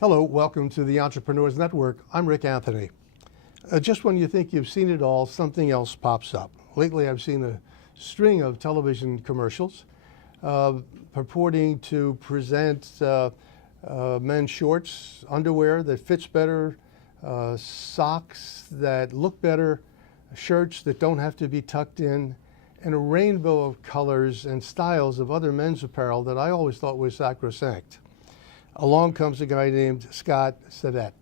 Hello, welcome to the Entrepreneurs Network. I'm Rick Anthony. Just when you think you've seen it all, something else pops up. Lately, I've seen a string of television commercials purporting to present men's shorts, underwear that fits better, socks that look better, shirts that don't have to be tucked in, and a rainbow of colors and styles of other men's apparel that I always thought was sacrosanct. Along comes a guy named Scott Savett,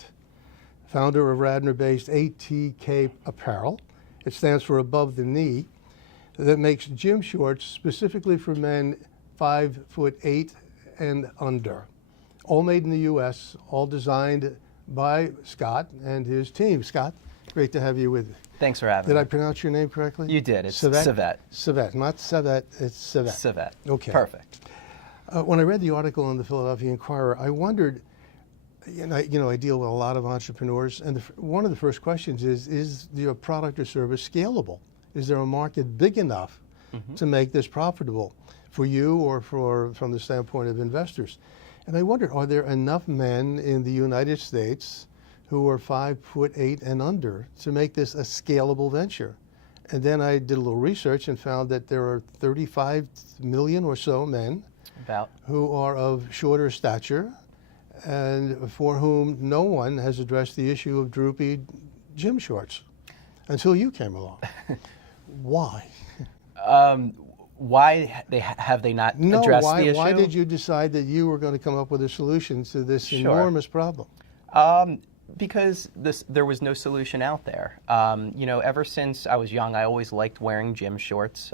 founder of Radnor-based ATK Apparel. It stands for Above the Knee, that makes gym shorts specifically for men 5'8" and under. All made in the U.S., all designed by Scott and his team. Scott, great to have you with me. Thanks for having me. Did I pronounce your name correctly? You did. It's Savett? Savett. Savett, not Savett, it's Savett. Savett. Okay. Perfect. When I read the article in the Philadelphia Inquirer, I wondered, I deal with a lot of entrepreneurs, and one of the first questions is your product or service scalable? Is there a market big enough to make this profitable for you or from the standpoint of investors? And I wondered, are there enough men in the United States who are 5'8" and under to make this a scalable venture? And then I did a little research and found that there are 35 million or so men who are of shorter stature and for whom no one has addressed the issue of droopy gym shorts until you came along. Why? Why have they not addressed the issue? Why did you decide that you were going to come up with a solution to this enormous problem? Because there was no solution out there. Ever since I was young, I always liked wearing gym shorts.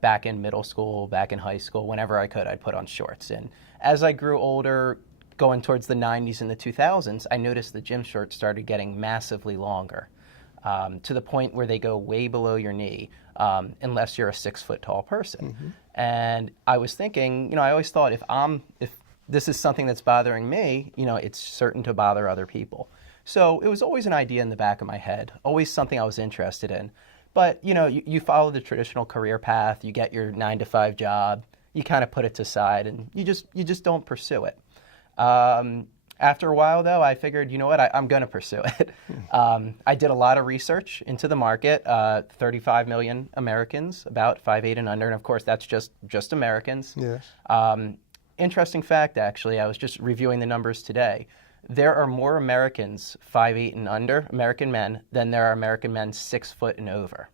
Back in middle school, back in high school, whenever I could, I'd put on shorts. And as I grew older, going towards the 90s and the 2000s, I noticed the gym shorts started getting massively longer, to the point where they go way below your knee, unless you're a 6 foot tall person. And I was thinking, I always thought if this is something that's bothering me, it's certain to bother other people. So it was always an idea in the back of my head, always something I was interested in. But, you follow the traditional career path, you get your 9-to-5 job, you kind of put it to side, and you just don't pursue it. After a while, though, I figured, you know what, I'm going to pursue it. I did a lot of research into the market, 35 million Americans, about 5'8" and under, and of course, that's just Americans. Yes. Interesting fact, actually, I was just reviewing the numbers today. There are more Americans 5'8" and under, American men, than there are American men 6 foot and over.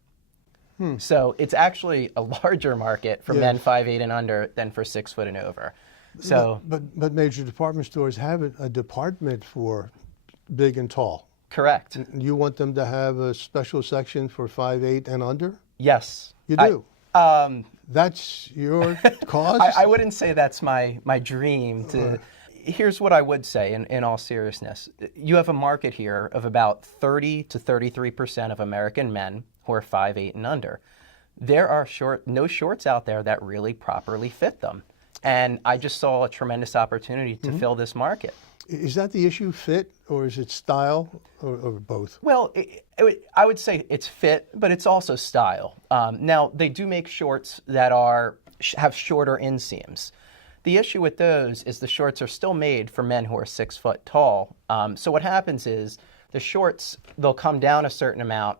So it's actually a larger market for men 5'8" and under than for 6 foot and over. So, but major department stores have a department for big and tall. Correct. You want them to have a special section for 5'8" and under? Yes. You do? That's your cause? I wouldn't say that's my dream to... Here's what I would say in all seriousness. You have a market here of about 30 to 33% of American men who are 5'8" and under. There are no shorts out there that really properly fit them. And I just saw a tremendous opportunity to fill this market. Is that the issue, fit, or is it style, or both? Well, I would say it's fit, but it's also style. Now, they do make shorts that have shorter inseams. The issue with those is the shorts are still made for men who are 6 foot tall. So what happens is the shorts, they'll come down a certain amount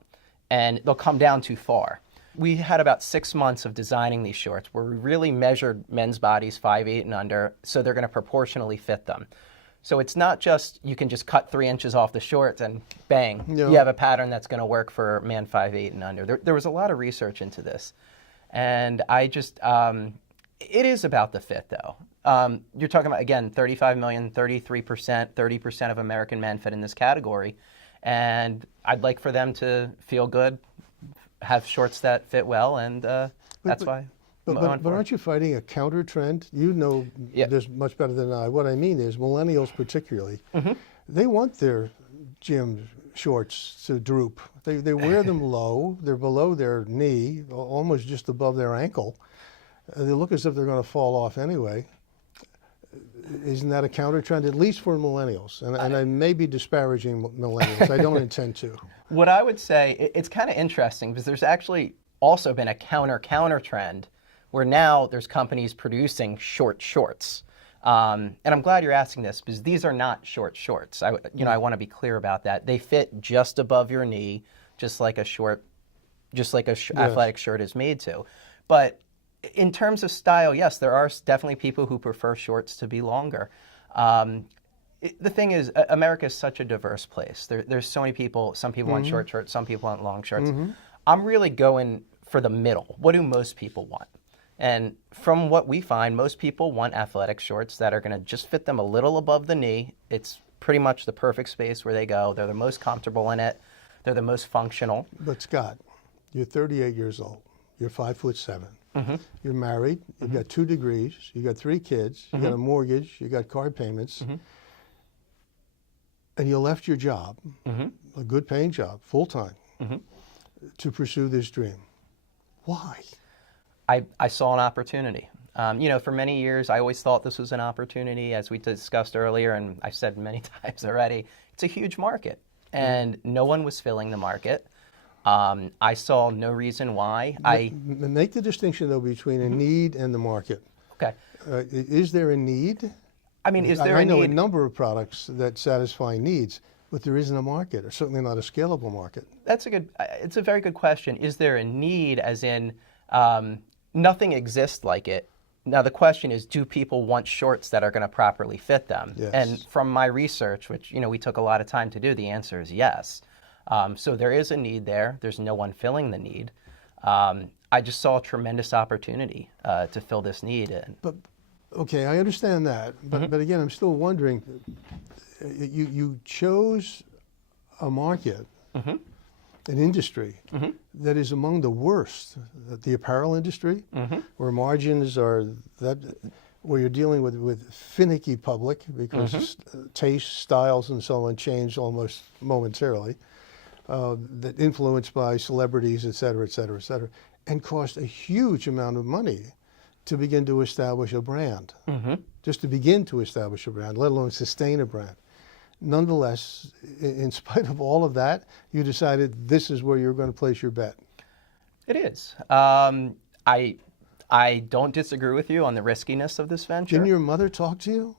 and they'll come down too far. We had about 6 months of designing these shorts where we really measured men's bodies 5'8" and under, so they're going to proportionally fit them. So it's not just you can just cut 3 inches off the shorts and bang, you have a pattern that's going to work for man 5'8" and under. There was a lot of research into this. And I just... it is about the fit, though. You're talking about, again, 35 million, 33%, 30% of American men fit in this category. And I'd like for them to feel good, have shorts that fit well, and that's why. But aren't you fighting a counter trend? You know this much better than I. What I mean is millennials particularly, they want their gym shorts to droop. They wear them low. They're below their knee, almost just above their ankle. They look as if they're going to fall off anyway. Isn't that a counter trend, at least for millennials? And I may be disparaging millennials. I don't intend to. What I would say, it's kind of interesting because there's actually also been a counter trend where now there's companies producing short shorts. And I'm glad you're asking this because these are not short shorts. I want to be clear about that. They fit just above your knee, just like a athletic shirt is made to. But in terms of style, yes, there are definitely people who prefer shorts to be longer. The thing is, America is such a diverse place. There's so many people. Some people want short shorts, some people want long shorts. I'm really going for the middle. What do most people want? And from what we find, most people want athletic shorts that are going to just fit them a little above the knee. It's pretty much the perfect space where they go. They're the most comfortable in it. They're the most functional. But Scott, you're 38 years old. You're 5'7". You're married. You've got 2 degrees. You got 3 kids. You got a mortgage. You got car payments. And you left your job, a good paying job, full time, to pursue this dream. Why? I saw an opportunity. For many years, I always thought this was an opportunity. As we discussed earlier, and I've said many times already, it's a huge market, and no one was filling the market. I saw no reason why. Make the distinction, though, between a need and the market. Okay. Is there a need? I mean, is there a need? I know a number of products that satisfy needs, but there isn't a market, or certainly not a scalable market. It's a very good question. Is there a need, as in nothing exists like it? Now, the question is, do people want shorts that are going to properly fit them? Yes. And from my research, which, we took a lot of time to do, the answer is yes. So there is a need there. There's no one filling the need. I just saw a tremendous opportunity to fill this need. But okay, I understand that. But again, I'm still wondering, you chose a market, an industry that is among the worst, the apparel industry, where margins are where you're dealing with finicky public because taste, styles, and so on change almost momentarily, that influenced by celebrities, et cetera, et cetera, et cetera, and cost a huge amount of money to begin to establish a brand, just to begin to establish a brand, let alone sustain a brand. Nonetheless, in spite of all of that, you decided this is where you're going to place your bet. It is. I don't disagree with you on the riskiness of this venture. Didn't your mother talk to you?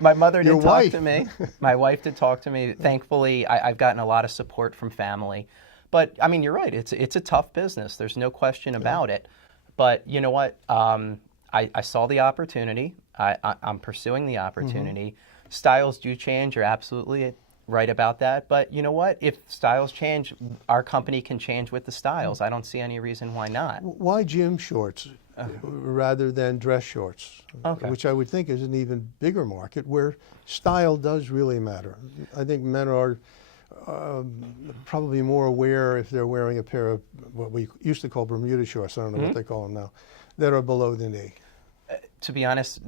My mother did Your talk wife. to me. My wife did talk to me. Thankfully, I've gotten a lot of support from family. But, I mean, you're right. It's a tough business. There's no question about it. But you know what? I saw the opportunity. I'm pursuing the opportunity. Styles do change. You're absolutely right about that. But you know what? If styles change, our company can change with the styles. I don't see any reason why not. Why gym shorts rather than dress shorts, which I would think is an even bigger market where style does really matter. I think men are probably more aware if they're wearing a pair of what we used to call Bermuda shorts, I don't know what they call them now, that are below the knee. To be honest,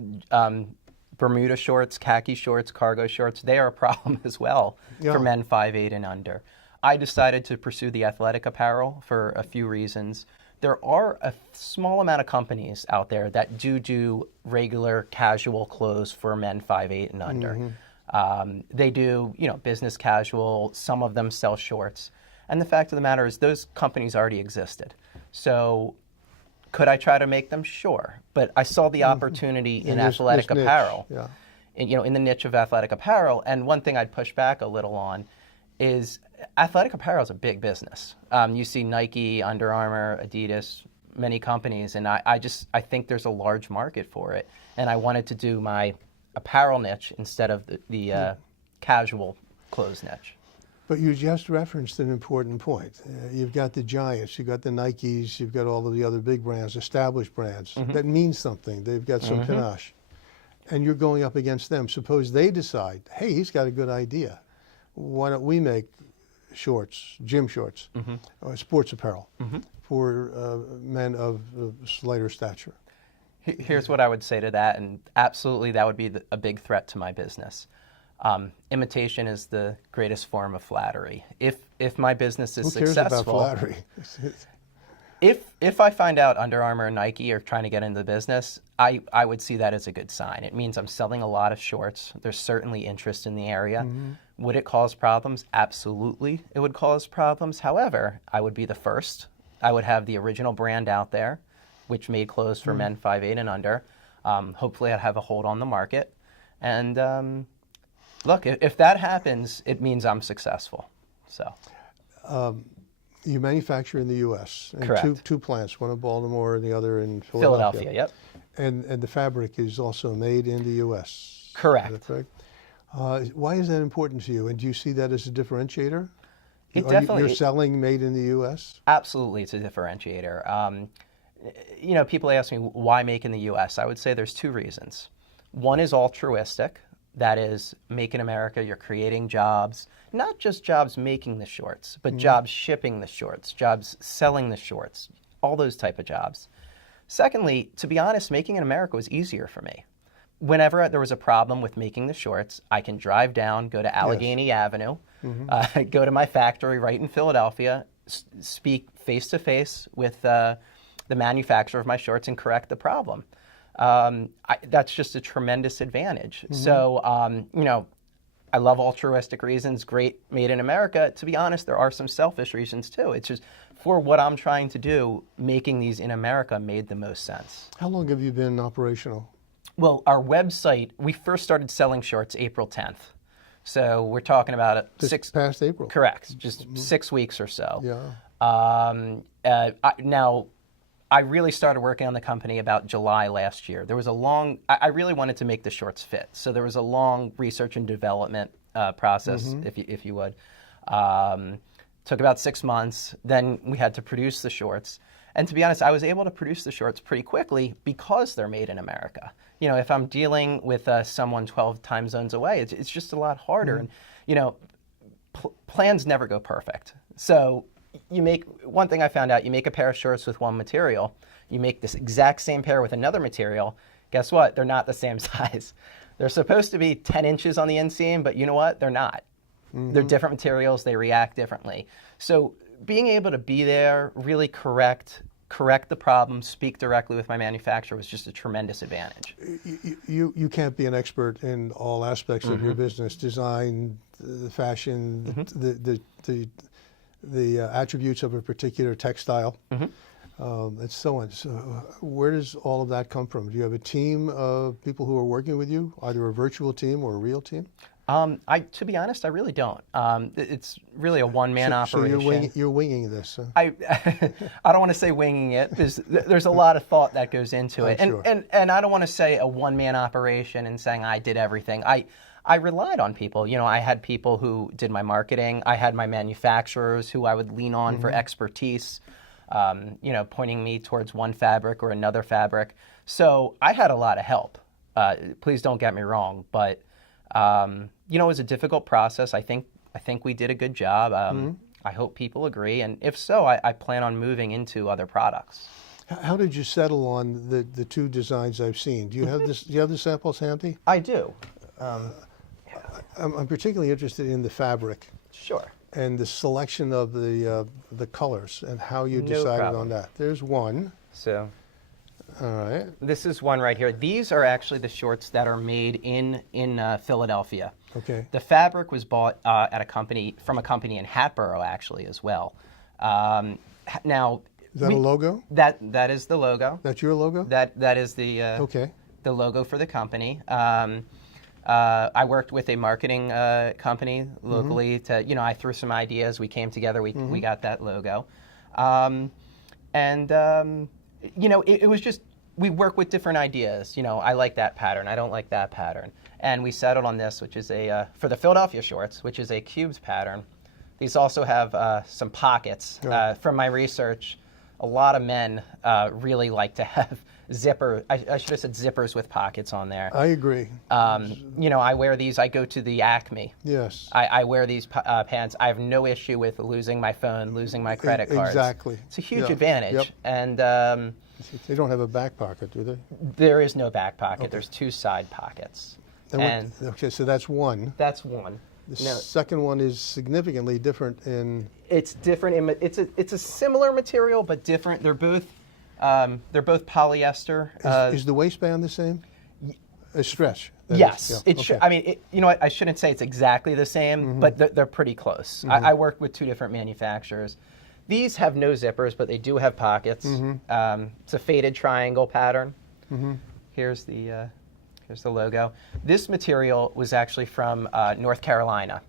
Bermuda shorts, khaki shorts, cargo shorts, they are a problem as well for men 5'8" and under. I decided to pursue the athletic apparel for a few reasons. There are a small amount of companies out there that do regular casual clothes for men 5'8" and under. They do, business casual. Some of them sell shorts. And the fact of the matter is those companies already existed. So could I try to make them? Sure. But I saw the opportunity in athletic apparel, in the niche of athletic apparel. And one thing I'd push back a little on is athletic apparel is a big business. You see Nike, Under Armour, Adidas, many companies, and I think there's a large market for it. And I wanted to do my apparel niche instead of the casual clothes niche. But you just referenced an important point. You've got the giants, you've got the Nikes, you've got all of the other big brands, established brands. That means something. They've got some panache. And you're going up against them. Suppose they decide, hey, he's got a good idea. Why don't we make shorts, gym shorts, or sports apparel for men of slighter stature? Here's what I would say to that, and absolutely that would be a big threat to my business. Imitation is the greatest form of flattery. If my business is successful, about flattery? if I find out Under Armour and Nike are trying to get into the business, I would see that as a good sign. It means I'm selling a lot of shorts. There's certainly interest in the area. Would it cause problems? Absolutely, it would cause problems. However, I would be the first. I would have the original brand out there, which made clothes for men 5'8" and under. Hopefully, I'd have a hold on the market. And look, if that happens, it means I'm successful. So. You manufacture in the U.S. and Correct. two plants, one in Baltimore and the other in Philadelphia, yep. And the fabric is also made in the U.S. Correct. Is that correct? Why is that important to you? And do you see that as a differentiator? You're selling made in the U.S.? Absolutely, it's a differentiator. People ask me, why make in the U.S.? I would say there's two reasons. One is altruistic. That is, make in America, you're creating jobs, not just jobs making the shorts, but jobs shipping the shorts, jobs selling the shorts, all those type of jobs. Secondly, to be honest, making in America was easier for me. Whenever there was a problem with making the shorts, I can drive down, go to Allegheny Avenue, go to my factory right in Philadelphia, speak face-to-face with the manufacturer of my shorts and correct the problem. That's just a tremendous advantage. So, I love altruistic reasons, great made in America. To be honest, there are some selfish reasons too. It's just for what I'm trying to do, making these in America made the most sense. How long have you been operational? Well, our website, we first started selling shorts April 10th. So we're talking about past April. Correct, just 6 weeks or so. Yeah. Now, I really started working on the company about July last year. There was I really wanted to make the shorts fit. So there was a long research and development process, if you would. Took about 6 months. Then we had to produce the shorts. And to be honest, I was able to produce the shorts pretty quickly because they're made in America. If I'm dealing with someone 12 time zones away, it's just a lot harder. And, plans never go perfect. So one thing I found out, you make a pair of shorts with one material, you make this exact same pair with another material, guess what? They're not the same size. They're supposed to be 10 inches on the inseam, but you know what? They're not. They're different materials, they react differently. So being able to be there, really correct the problem, speak directly with my manufacturer was just a tremendous advantage. You can't be an expert in all aspects of your business, design, the fashion, the attributes of a particular textile, and so on. So where does all of that come from? Do you have a team of people who are working with you, either a virtual team or a real team? To be honest, I really don't. It's really a one-man operation. So you're winging this. Huh? I don't want to say winging it. There's a lot of thought that goes into it, and I don't want to say a one-man operation and saying I did everything. I relied on people. I had people who did my marketing. I had my manufacturers who I would lean on for expertise, pointing me towards one fabric or another fabric. So I had a lot of help. Please don't get me wrong, but it was a difficult process. I think we did a good job. I hope people agree, and if so, I plan on moving into other products. How did you settle on the two designs I've seen? Do you have this? Do you have the samples handy? I do. I'm particularly interested in the fabric. Sure. And the selection of the colors and how you decided on that. There's one. So. All right. This is one right here. These are actually the shorts that are made in Philadelphia. Okay. The fabric was bought from a company in Hatboro, actually, as well. Now, is that a logo? That is the logo. That's your logo? That is the the logo for the company. I worked with a marketing company locally to, I threw some ideas. We came together. We got that logo, it was just, we work with different ideas. I like that pattern. I don't like that pattern. And we settled on this, which is for the Philadelphia shorts, which is a cubes pattern. These also have some pockets. From my research, a lot of men really like to have I should have said zippers with pockets on there. I agree. I wear these. I go to the Acme. Yes. I wear these pants. I have no issue with losing my phone, losing my credit cards. Exactly. It's a huge advantage. Yep. And they don't have a back pocket, do they? There is no back pocket. There's two side pockets. Okay, so that's one. That's one. The second one is significantly different in. It's different. It's a similar material, but different. They're both polyester. Is the waistband the same? A stretch. Yes, it should. I mean, I shouldn't say it's exactly the same, but they're pretty close. I worked with two different manufacturers. These have no zippers, but they do have pockets. It's a faded triangle pattern. Here's the logo. This material was actually from North Carolina.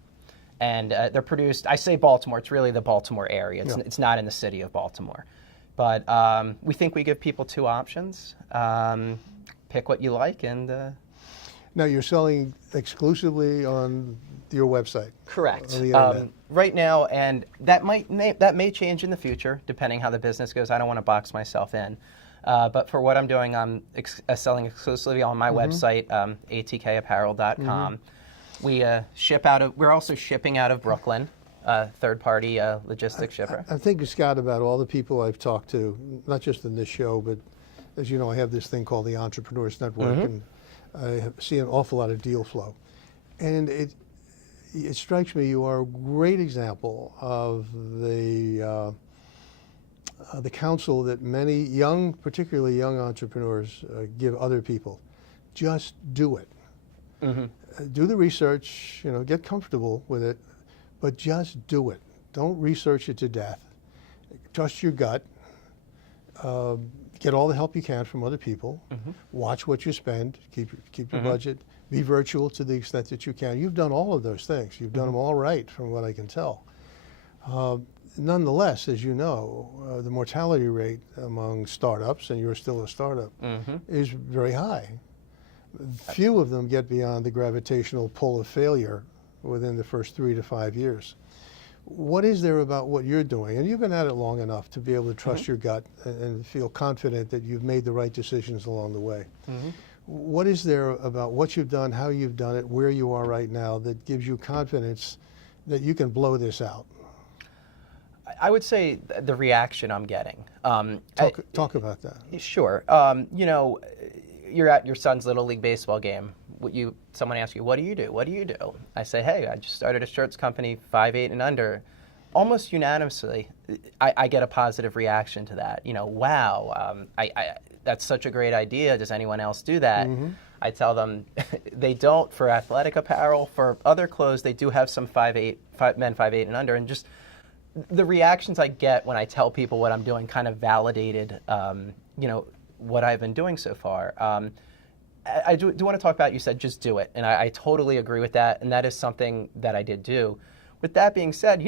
And they're produced, I say Baltimore, it's really the Baltimore area. It's not in the city of Baltimore. But we think we give people two options. Pick what you like and... Now you're selling exclusively on your website? Correct. On the internet. Right now, and that may change in the future, depending how the business goes. I don't want to box myself in. But for what I'm doing, I'm selling exclusively on my website, atkapparel.com. We we're also shipping out of Brooklyn, third-party logistics shipper. I'm thinking, Scott, about all the people I've talked to, not just in this show, but as you know, I have this thing called the Entrepreneurs Network, and I see an awful lot of deal flow. And it strikes me you are a great example of the counsel that many young, particularly young entrepreneurs give other people. Just do it. Do the research, get comfortable with it, but just do it. Don't research it to death. Trust your gut. Get all the help you can from other people. Watch what you spend. Keep your budget. Be virtual to the extent that you can. You've done all of those things. You've done them all right, from what I can tell. Nonetheless, as you know, the mortality rate among startups, and you're still a startup, is very high. Few of them get beyond the gravitational pull of failure within the first 3 to 5 years. What is there about what you're doing, and you've been at it long enough to be able to trust your gut and feel confident that you've made the right decisions along the way? What is there about what you've done, how you've done it, where you are right now that gives you confidence that you can blow this out? I would say the reaction I'm getting. Talk about that. Sure. You're at your son's Little League baseball game. Someone asks you, what do you do? What do you do? I say, hey, I just started a shirts company, 5'8" and under. Almost unanimously, I get a positive reaction to that. Wow, that's such a great idea. Does anyone else do that? I tell them they don't for athletic apparel. For other clothes, they do have some men 5'8" and under. And just the reactions I get when I tell people what I'm doing kind of validated, what I've been doing so far. I do want to talk about, you said just do it, and I totally agree with that, and that is something that I did do. With that being said,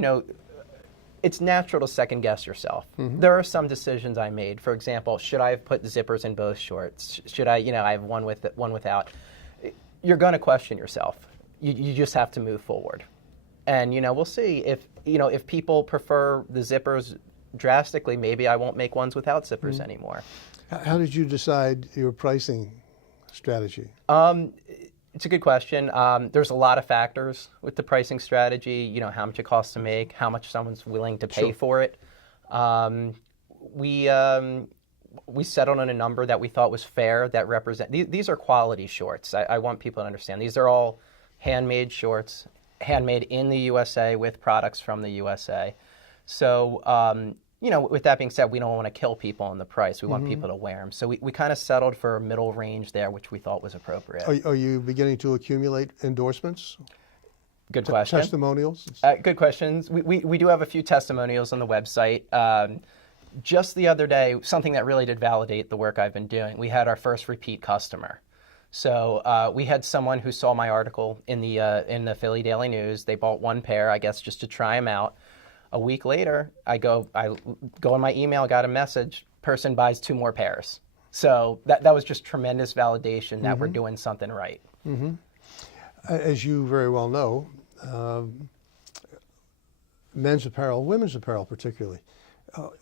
it's natural to second guess yourself. There are some decisions I made. For example, should I have put zippers in both shorts? Should I, I have one with it, one without. You're going to question yourself. You just have to move forward. And, we'll see if people prefer the zippers drastically, maybe I won't make ones without zippers anymore. How did you decide your pricing strategy? It's a good question. There's a lot of factors with the pricing strategy, how much it costs to make, how much someone's willing to pay for it. We settled on a number that we thought was fair, that represent, these are quality shorts. I want people to understand. These are all handmade shorts, handmade in the USA with products from the USA. So, with that being said, we don't want to kill people on the price. We want people to wear them. So we kind of settled for a middle range there, which we thought was appropriate. Are you beginning to accumulate endorsements? Good question. Testimonials? Good questions. We do have a few testimonials on the website. Just the other day, something that really did validate the work I've been doing, we had our first repeat customer. So we had someone who saw my article in the Philly Daily News. They bought one pair, I guess, just to try them out. A week later, I go on my email, got a message, person buys 2 more pairs. So that was just tremendous validation that we're doing something right. As you very well know, men's apparel, women's apparel particularly,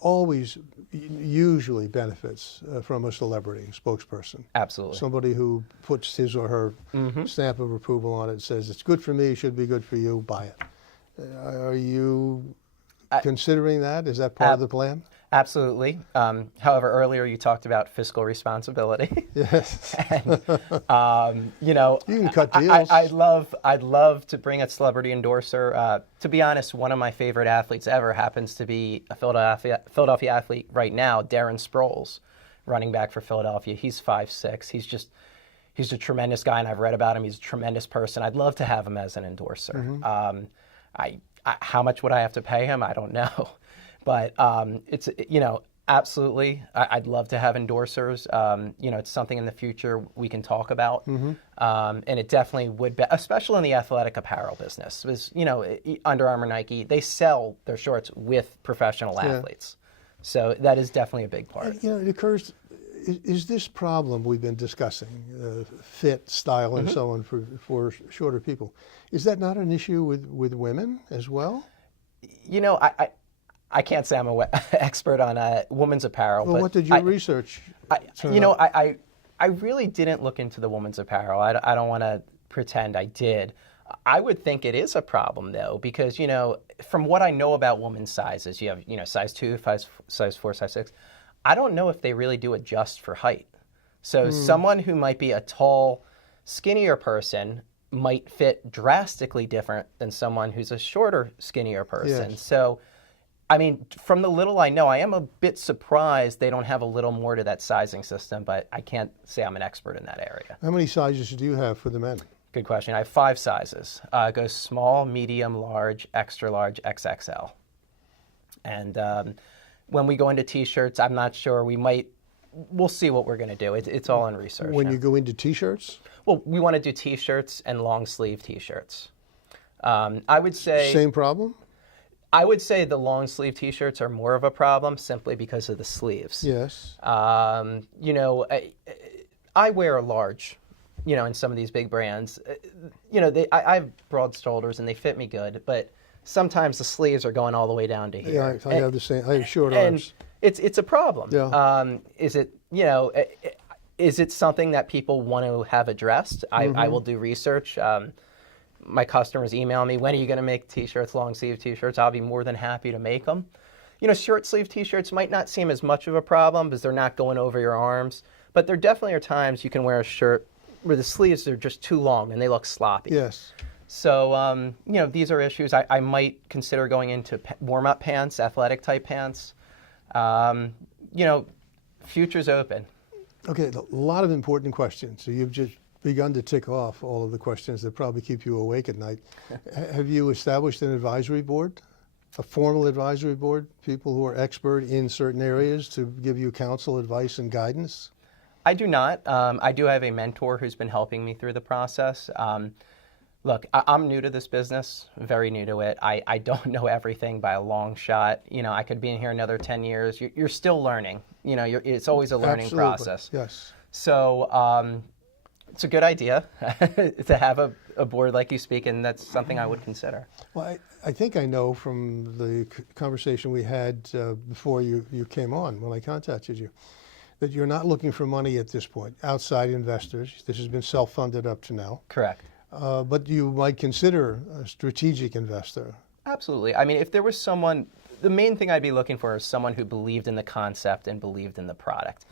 always usually benefits from a celebrity spokesperson. Absolutely. Somebody who puts his or her stamp of approval on it, says it's good for me, should be good for you, buy it. Are you considering that? Is that part of the plan? Absolutely. However, earlier you talked about fiscal responsibility. Yes. And, you can cut deals. I'd love to bring a celebrity endorser. To be honest, one of my favorite athletes ever happens to be a Philadelphia athlete right now, Darren Sproles, running back for Philadelphia. He's 5'6". He's a tremendous guy, and I've read about him. He's a tremendous person. I'd love to have him as an endorser. How much would I have to pay him? I don't know. But it's, Absolutely. I'd love to have endorsers. It's something in the future we can talk about. And it definitely would be, especially in the athletic apparel business. Because, Under Armour, Nike, they sell their shorts with professional athletes. So that is definitely a big part. It occurs, is this problem we've been discussing, fit, style, and so on for shorter people, is that not an issue with women as well? I can't say I'm an expert on women's apparel. Well, but what did your research turn up? I really didn't look into the women's apparel. I don't want to pretend I did. I would think it is a problem, though, because, from what I know about women's sizes, you have, size 2, size 4, size 6. I don't know if they really do adjust for height. So someone who might be a tall, skinnier person might fit drastically different than someone who's a shorter, skinnier person. Yes. So, from the little I know, I am a bit surprised they don't have a little more to that sizing system, but I can't say I'm an expert in that area. How many sizes do you have for the men? Good question. I have 5 sizes. It goes small, medium, large, extra large, XXL. And when we go into T-shirts, I'm not sure. We'll see what we're going to do. It's all in research. When you go into T-shirts? Well, we want to do T-shirts and long sleeve T-shirts. I would say... Same problem? I would say the long sleeve T-shirts are more of a problem simply because of the sleeves. Yes. I wear a large, in some of these big brands. I have broad shoulders and they fit me good, but sometimes the sleeves are going all the way down to here. Yeah, I have the same. I have short arms. It's a problem. Yeah. Is it something that people want to have addressed? I will do research. My customers email me, when are you going to make T-shirts, long sleeve T-shirts? I'll be more than happy to make them. Short sleeve T-shirts might not seem as much of a problem because they're not going over your arms, but there definitely are times you can wear a shirt where the sleeves are just too long and they look sloppy. Yes. So, these are issues. I might consider going into warm-up pants, athletic type pants. Future's open. Okay, a lot of important questions. So you've just begun to tick off all of the questions that probably keep you awake at night. Have you established an advisory board, a formal advisory board, people who are expert in certain areas to give you counsel, advice, and guidance? I do not. I do have a mentor who's been helping me through the process. Look, I'm new to this business, very new to it. I don't know everything by a long shot. I could be in here another 10 years. You're still learning. It's always a learning Absolutely. process. Yes. So it's a good idea to have a board like you speak, and that's something I would consider. Well, I think I know from the conversation we had before you came on, when I contacted you, that you're not looking for money at this point, outside investors. This has been self-funded up to now. Correct. But you might consider a strategic investor. Absolutely. If there was someone, the main thing I'd be looking for is someone who believed in the concept and believed in the product.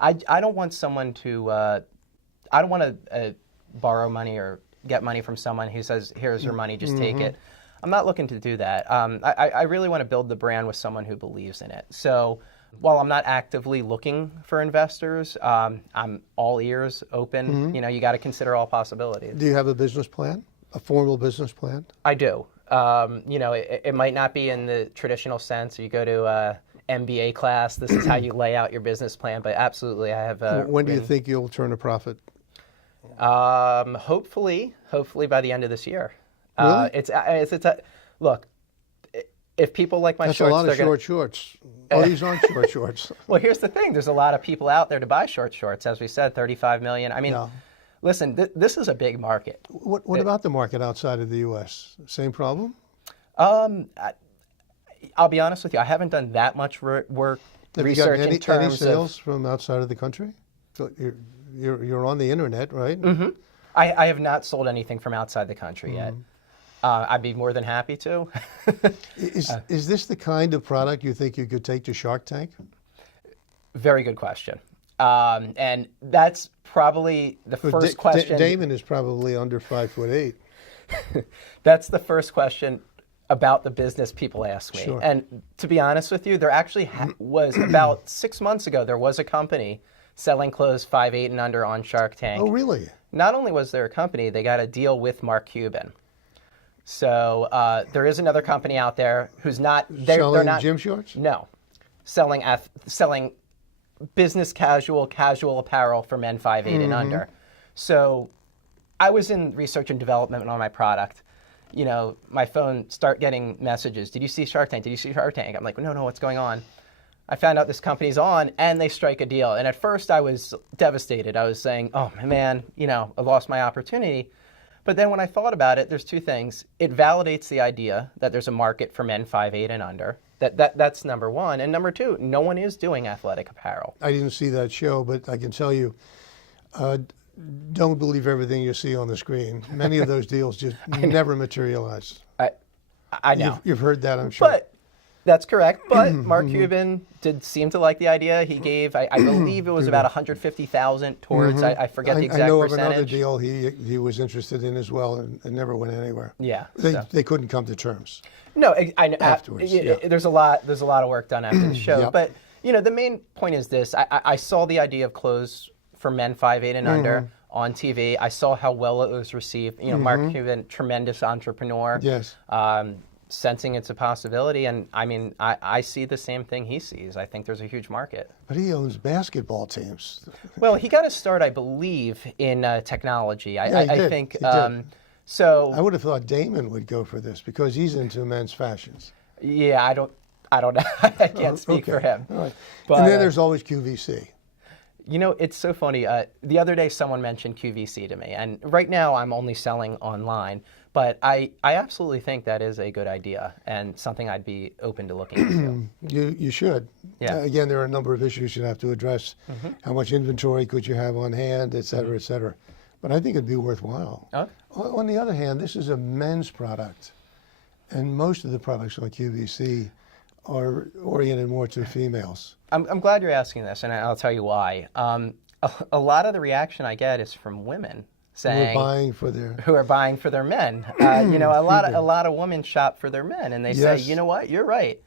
Right. I don't want someone to, I don't want to borrow money or get money from someone who says, here's your money, just take it. I'm not looking to do that. I really want to build the brand with someone who believes in it. So while I'm not actively looking for investors, I'm all ears, open. You got to consider all possibilities. Do you have a business plan, a formal business plan? I do. It might not be in the traditional sense. You go to a MBA class, this is how you lay out your business plan, but absolutely I have when do you think you'll turn a profit? Hopefully by the end of this year. Really? Look, if people like my That's shorts, a lot of short shorts. Oh, these aren't short shorts. Well, here's the thing. There's a lot of people out there to buy short shorts. As we said, 35 million. Yeah. Listen, this is a big market. What about the market outside of the U.S.? Same problem? I'll be honest with you. I haven't done that much work Have research you in got any terms sales from outside of the country? So you're on the internet, right? Mm-hmm. I have not sold anything from outside the country yet. I'd be more than happy to. Is this the kind of product you think you could take to Shark Tank? Very good question. And that's probably the first question. Damon is probably under 5'8". That's the first question about the business people ask me. Sure. And to be honest with you, there actually was about 6 months ago, there was a company selling clothes 5'8" and under on Shark Tank. Oh, really? Not only was there a company, they got a deal with Mark Cuban. So there is another company out there who's not... Selling gym shorts? No. selling business casual apparel for men 5'8" and under. So I was in research and development on my product. You know, my phone start getting messages. Did you see Shark Tank? Did you see Shark Tank? I'm like, no, what's going on? I found out this company's on, and they strike a deal. And at first, I was devastated. I was saying, oh, man, you know, I lost my opportunity. But then when I thought about it, there's two things. It validates the idea that there's a market for men 5'8" and under. That's number one. And number two, no one is doing athletic apparel. I didn't see that show, but I can tell you, don't believe everything you see on the screen. Many of those deals just never materialized. I know. You've heard that, I'm sure. But that's correct. But Mark Cuban did seem to like the idea. He gave, I believe it was about $150,000 towards, I forget the exact I know percentage. of another deal he was interested in as well, and never went anywhere. Yeah. They couldn't come to terms. No, I know. Afterwards, There's a lot of work done after the show. Yep. But, you know, the main point is this. I saw the idea of clothes for men 5'8" and under on TV. I saw how well it was received. You know, Mark Cuban, tremendous entrepreneur. Yes. Sensing it's a possibility. And, I mean, I see the same thing he sees. I think there's a huge market. But he owns basketball teams. Well, he got his start, I believe, in technology. He I did. think He did. so. I would have thought Damon would go for this because he's into men's fashions. Yeah, I don't know. I can't speak for him. All right. But, and then there's always QVC. You know, it's so funny. The other day, someone mentioned QVC to me, and right now I'm only selling online. But I absolutely think that is a good idea and something I'd be open to looking into. You should. Yeah. Again, there are a number of issues you'd have to address. How much inventory could you have on hand, et cetera, et cetera. But I think it'd be worthwhile. Oh? On the other hand, this is a men's product, and most of the products on QVC are oriented more to females. I'm glad you're asking this, and I'll tell you why. A lot of the reaction I get is from women saying Who are buying for their men. You know, a lot of women shop for their men, and they say, you know what, you're right.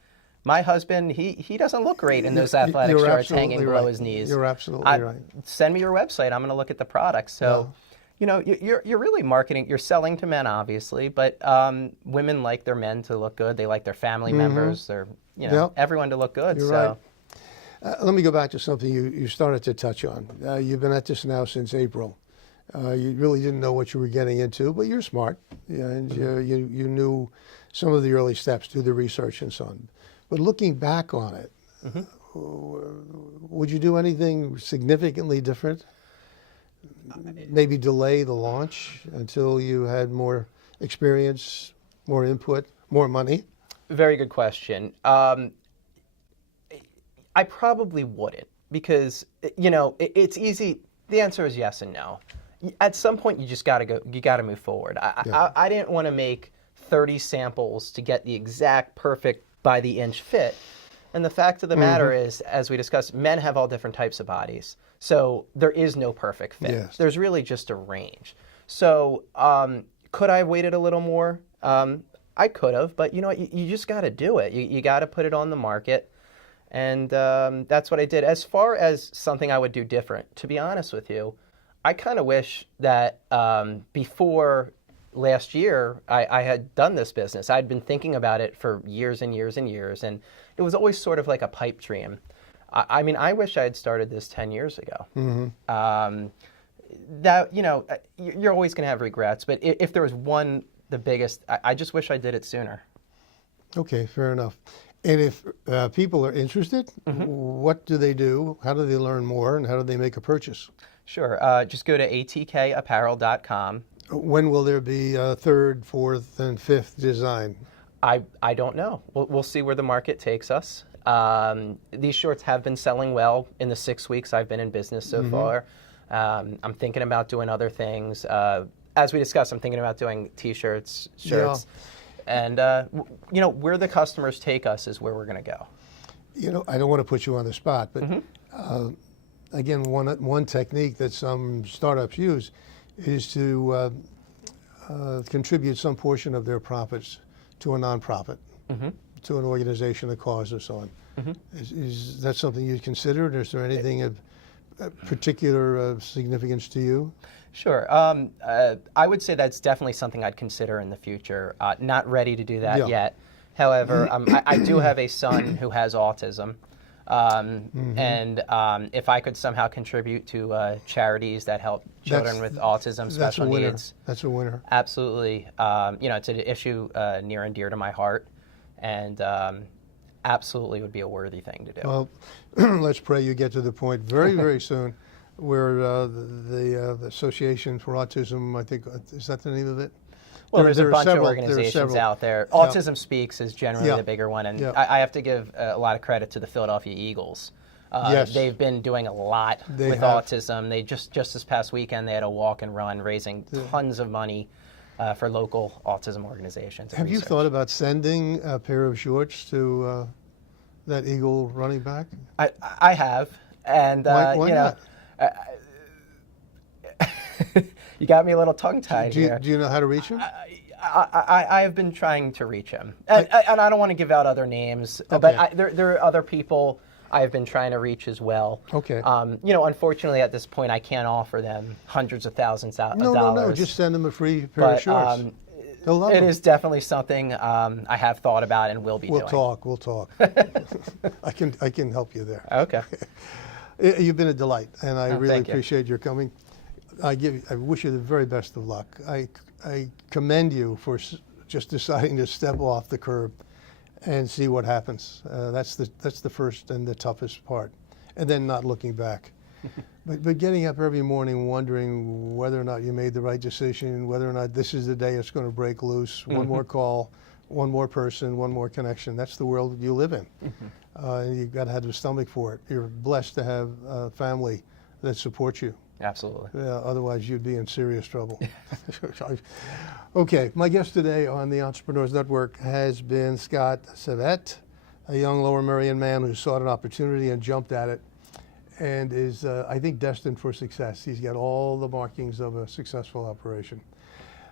My husband, he doesn't look great in those athletic shorts hanging below his knees. You're absolutely right. Send me your website. I'm going to look at the products. So, you know, you're really marketing. You're selling to men, obviously, but women like their men to look good. They like their family members, their everyone to look good. You're right. Let me go back to something you started to touch on. You've been at this now since April. You really didn't know what you were getting into, but you're smart, and you knew some of the early steps, do the research and so on. But looking back on it, would you do anything significantly different? Maybe delay the launch until you had more experience, more input, more money? Very good question. I probably wouldn't because, you know, it's easy. The answer is yes and no. At some point, you just got to go. You got to move forward. I didn't want to make 30 samples to get the exact perfect by the inch fit. And the fact of the matter is, as we discussed, men have all different types of bodies. So there is no perfect fit. Yes. There's really just a range. So could I have waited a little more? I could have, but you know what? You just got to do it. You got to put it on the market. And that's what I did. As far as something I would do different, to be honest with you, I kind of wish that before last year I had done this business. I'd been thinking about it for years and years and years, and it was always sort of like a pipe dream. I mean, I wish I had started this 10 years ago. That, you know, you're always going to have regrets, but if there was one, the biggest, I just wish I did it sooner. Okay, fair enough. And if people are interested, what do they do? How do they learn more, and how do they make a purchase? Sure. Just go to atkapparel.com. When will there be a third, fourth, and fifth design? I don't know. We'll see where the market takes us. These shorts have been selling well in the 6 weeks I've been in business so far. I'm thinking about doing other things. As we discussed, I'm thinking about doing T-shirts, shirts. Yeah. And, you know, where the customers take us is where we're going to go. You know, I don't want to put you on the spot, but again, one technique that some startups use is to contribute some portion of their profits to a nonprofit, to an organization, a cause, or so on. Is that something you'd consider? Or is there anything of particular significance to you? Sure. I would say that's definitely something I'd consider in the future. Not ready to do that yet. However, I do have a son who has autism. And if I could somehow contribute to charities that help children with autism, special needs, that's a winner. absolutely. It's an issue near and dear to my heart, and absolutely would be a worthy thing to do. Well, let's pray you get to the point very, very soon where the Association for Autism, I think, is that the name of it? Well, there's a bunch of several, organizations out there. Autism Speaks is generally the bigger one, and I have to give a lot of credit to the Philadelphia Eagles. Yes. They've been doing a lot with autism. They just this past weekend, they had a walk and run raising tons of money for local autism organizations. Have you thought about sending a pair of shorts to that Eagle running back? I have, and why not? You got me a little tongue-tied here. Do you know how to reach him? I have been trying to reach him, and I don't want to give out other names, but there are other people I have been trying to reach as well. Okay. Unfortunately, at this point, I can't offer them hundreds of thousands of dollars. No, just send them a free pair of shorts. They'll love it them. is definitely something I have thought about and will be doing. We'll talk. I can help you there. Okay. You've been a delight, and I really thank you. appreciate your coming. I wish you the very best of luck. I commend you for just deciding to step off the curb and see what happens. That's the first and the toughest part, and then not looking back. but getting up every morning wondering whether or not you made the right decision, whether or not this is the day it's going to break loose. One more call, one more person, one more connection. That's the world you live in. You've got to have the stomach for it. You're blessed to have a family that supports you. Absolutely. Otherwise, you'd be in serious trouble. Okay, my guest today on the Entrepreneurs Network has been Scott Savett, a young Lower Merion man who sought an opportunity and jumped at it, and is, I think, destined for success. He's got all the markings of a successful operation.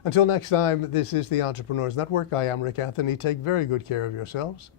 Until next time, this is the Entrepreneurs Network. I am Rick Anthony. Take very good care of yourselves.